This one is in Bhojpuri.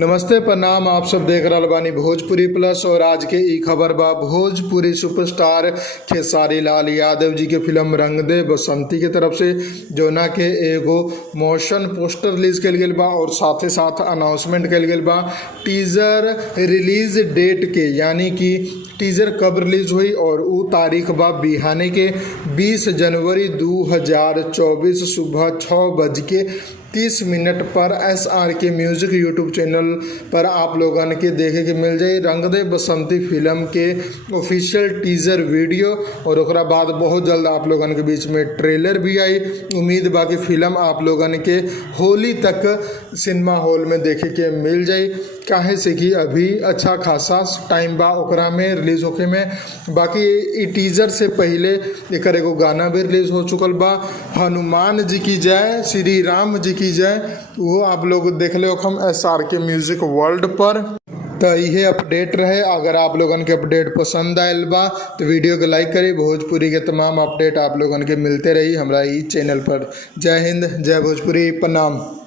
नमस्ते प्रणाम। आप सब देख रहल बानी भोजपुरी प्लस और आज के ई खबर बा भोजपुरी सुपरस्टार खेसारी लाल यादव जी के फिल्म रंग दे बसंती के तरफ से जोना के एगो मोशन पोस्टर रिलीज कल गेल बा और साथ ही साथ अनाउंसमेंट कल गेल बा टीजर रिलीज डेट के, यानी कि टीजर कब रिलीज हुई और वो तारीख बा बिहाने के 20 जनवरी 2024 सुबह 6:30 पर SRK म्यूजिक यूट्यूब चैनल पर आप लोगन के देखे के मिल जाए रंग दे बसंती फिल्म के ऑफिशियल टीजर वीडियो। और ओकरा बाद बहुत जल्द आप लोगन के बीच में ट्रेलर भी आई। उम्मीद बा कि फिल्म आप लोगन के होली तक सिनेमा हॉल में देखे के मिल जाए, काहे से कि अभी अच्छा खासा टाइम बा ओकरा में रिलीज होके में। बाकी ई टीजर से पहले एकर एगो गाना भी रिलीज हो चुकल बा, हनुमान जी की जय, श्री राम जी की जय, वो आप लोग देख ले हम SRK म्यूजिक वर्ल्ड पर। तो यह अपडेट रहे। अगर आप लोगन के अपडेट पसंद आयल बा तो वीडियो को लाइक करी। भोजपुरी के तमाम अपडेट आप लोगन के मिलते रही हमरा ई चैनल पर। जय हिंद, जय भोजपुरी, प्रणाम।